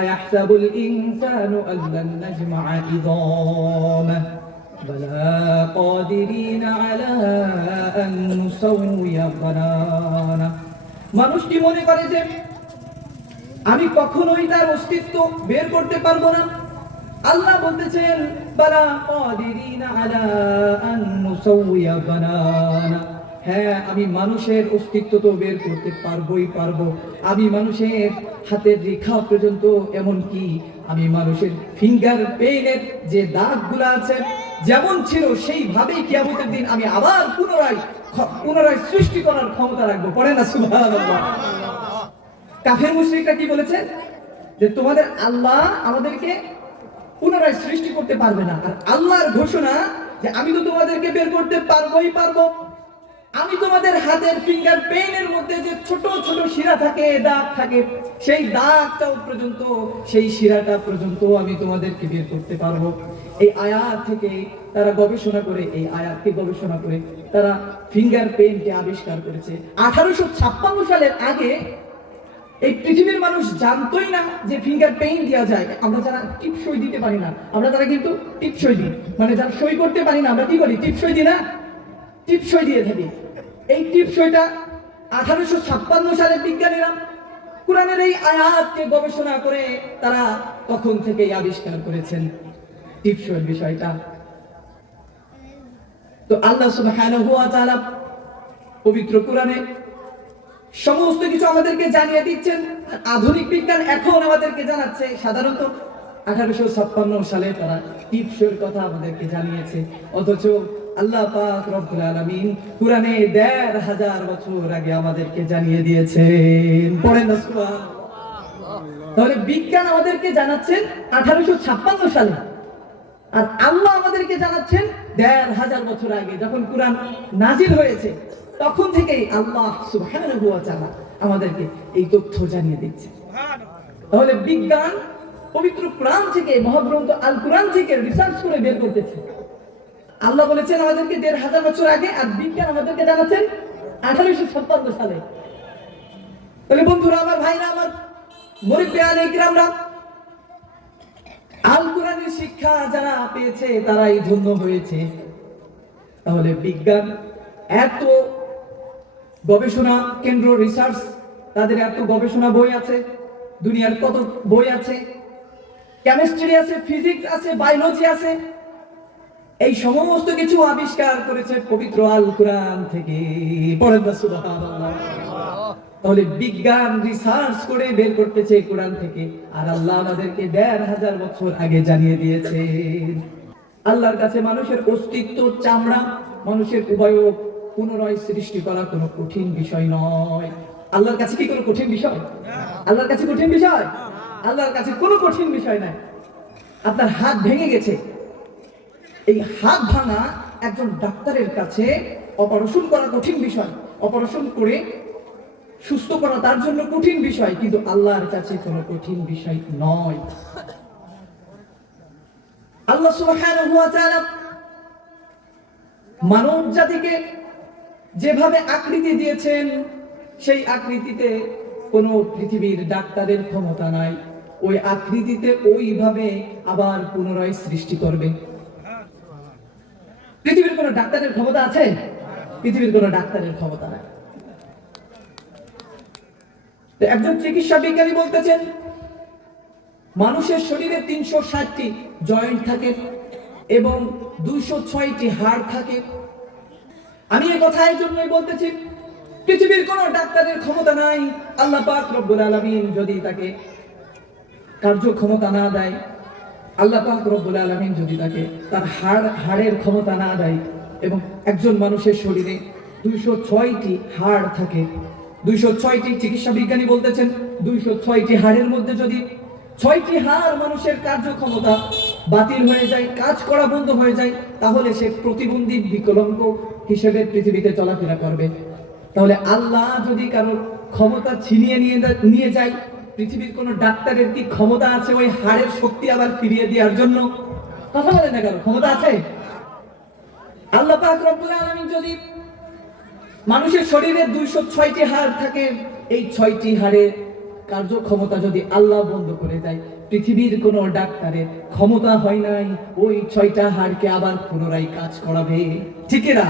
আয়াহসাবুল ইনসানু আল্লান নাজমা'a ইযামাহ বালা কাদিরিনা আলা আন নুসাউইয়া বানানা। মানুষ কি মনে করে যে আমি কখনোই তার অস্তিত্ব বের করতে পারবো না? আল্লাহ বলতেছেন বালা কাদিরিনা আলা আন নুসাউইয়া বানানা। হ্যাঁ, আমি মানুষের অস্তিত্ব তো বের করতে পারবোই পারবো। আমি মানুষের হাতের রেখা পর্যন্ত, এমনকি আমি মানুষের ফিঙ্গার পেইনের যে দাগগুলো আছে যেমন ছিল সেইভাবেই কিয়ামতের দিন আমি আবার পুনরায় সৃষ্টি করার ক্ষমতা রাখবো। পড়ে না সুবহানাল্লাহ। কাফের মুশরিকরা কি বলেছে? যে তোমাদের আল্লাহ আমাদেরকে পুনরায় সৃষ্টি করতে পারবে না। আর আল্লাহর ঘোষণা যে আমি তো তোমাদেরকে বের করতে পারবোই পারবো। আমি তোমাদের হাতের ফিঙ্গার পেইনের মধ্যে যে ছোট ছোট শিরা থাকে, দাগ থাকে, সেই দাগটাও পর্যন্ত, সেই শিরাটা পর্যন্ত আমি তোমাদেরকে বের করতে পারবো। এই আয়াত থেকে তারা গবেষণা করে, এই আয়াতকে গবেষণা করে তারা ফিঙ্গার পেইনকে আবিষ্কার করেছে। 1856 সালের আগে এই পৃথিবীর মানুষ জানতোই না যে ফিঙ্গার পেইন দেওয়া যায়। আমরা যারা টিপসই দিতে পারি না, আমরা তারা কিন্তু টিপসই দিই, মানে যারা সই করতে পারি না আমরা কি করি? টিপসই দিই না, টিপসই দিয়ে থাকি। এই টিপসইটা 1856 সালে বিজ্ঞানীরা কোরআনের এই আয়াতকে গবেষণা করে তারা তখন থেকেই আবিষ্কার করেছেন টিপসইয়ের বিষয়টা। তো আল্লাহ সুবহানাহু ওয়া তাআলা পবিত্র কোরআনে সমস্ত কিছু আমাদেরকে জানিয়ে দিচ্ছেন। আধুনিক বিজ্ঞান এখন আমাদেরকে জানাচ্ছে। সাধারণত 1856 সালে তারা টিপসইয়ের কথা আমাদেরকে জানিয়েছে, অথচ আল্লাহ পাক রব্বুল আলামিন কোরআনে ১৫০০ বছর আগে আমাদেরকে জানিয়ে দিয়েছেন। পড়েন না সুবহানাল্লাহ। তাহলে বিজ্ঞান আমাদেরকে জানাচ্ছেন 1856 সালে, আর আল্লাহ আমাদেরকে জানাচ্ছেন ১৫০০ বছর আগে, যখন কোরআন নাজিল হয়েছে তখন থেকেই আল্লাহ সুবহানাহু ওয়া তাআলা আমাদেরকে এই তথ্য জানিয়ে দিচ্ছে। তাহলে বিজ্ঞান পবিত্র কোরআন থেকে, মহাগ্রন্থ আল কোরআন থেকে রিসার্চ করে বের করতেছে। আল্লাহ বলেছেন আমাদেরকে ১৫০০ বছর আগে, আর বিজ্ঞান আমাদেরকে জানাচ্ছেন 1856 সালে। তাহলে বন্ধুরা আমার, ভাইরা আমার, মুরব্বিয়ানে কিরামরা, আল কোরআনের শিক্ষা যারা পেয়েছে তারাই ধন্য হয়েছে। তাহলে বিজ্ঞান এত গবেষণা কেন্দ্র, রিসার্চ, তাদের এত গবেষণা বই আছে, দুনিয়ার কত বই আছে, কেমিস্ট্রি আছে, ফিজিক্স আছে, বায়োলজি আছে, এই সমস্ত কিছু আবিষ্কার করেছে পবিত্র আল কোরআন থেকে। পড়েন না সুবহানাল্লাহ। তাহলে বিজ্ঞান রিসার্চ করে বের করতেছে কোরআন থেকে, আর আল্লাহ আমাদেরকে ১৫০০ বছর আগে জানিয়ে দিয়েছে। আল্লাহর কাছে মানুষের অস্তিত্ব, চামড়া, মানুষের উভয়ব পুনরায় সৃষ্টি করা কোনো কঠিন বিষয় নয়। আল্লাহর কাছে কি কোনো কঠিন বিষয়? আল্লাহর কাছে কঠিন বিষয়? আল্লাহর কাছে কোনো কঠিন বিষয় নাই। আপনার হাত ভেঙে গেছে, এই হাত ভাঙা একজন ডাক্তারের কাছে অপারেশন করা কঠিন বিষয়, অপারেশন করে সুস্থ করা তার জন্য কঠিন বিষয়, কিন্তু আল্লাহর কাছে কোনো কঠিন বিষয় নয়। আল্লাহ সুবহানাহু ওয়া তাআলা মানব জাতিকে যেভাবে আকৃতি দিয়েছেন, সেই আকৃতিতে কোনো পৃথিবীর ডাক্তারের ক্ষমতা নাই ওই আকৃতিতে ওইভাবে আবার পুনরায় সৃষ্টি করবে। পৃথিবীর কোনো ডাক্তারের ক্ষমতা আছে? পৃথিবীর কোনো ডাক্তারের ক্ষমতা নাই। একজন চিকিৎসা বিজ্ঞানী বলতেছেন মানুষের শরীরে ৩৬০টি জয়েন্ট থাকে এবং ২০৬টি হাড় থাকে। আমি এই কথা এই জন্যই বলতেছি, পৃথিবীর কোনো ডাক্তারের ক্ষমতা নাই। আল্লাহ পাক রব্বুল আলামিন যদি তাকে কার্যক্ষমতা না দেয়, আল্লাহ পাক রব্বুল আলামিন যদি তাকে তার হাড়ের ক্ষমতা না দেয়, এবং একজন মানুষের শরীরে ২০৬টি হাড় থাকে, ২০৬টি, চিকিৎসা বিজ্ঞানী বলতেছেন ২০৬টি হাড়ের মধ্যে যদি ৬টি হাড় মানুষের কার্যক্ষমতা বাতিল হয়ে যায়, কাজ করা বন্ধ হয়ে যায়, তাহলে সে প্রতিবন্ধী, বিকলাঙ্গ হিসেবে পৃথিবীতে চলাফেরা করবে। তাহলে আল্লাহ যদি কারোর ক্ষমতা ছিনিয়ে নিয়ে যায়, পৃথিবীর কোন ডাক্তারের কি ক্ষমতা আছে ওই হাড়ের শক্তি আবার ফিরিয়ে দেওয়ার জন্য? কথা বলেন না, কারো ক্ষমতা আছে? আল্লাহ পাক রব্বুল আলামিন যদি মানুষের শরীরে ২০৬টি হাড় থাকে, এই ৬টি হাড়ে কার্যক্ষমতা যদি আল্লাহ বন্ধ করে দেয়, পৃথিবীর কোনো ডাক্তারের ক্ষমতা হয় নাই ওই 6টা হাড়কে আবার পুনরায় কাজ করাবে। ঠিক না?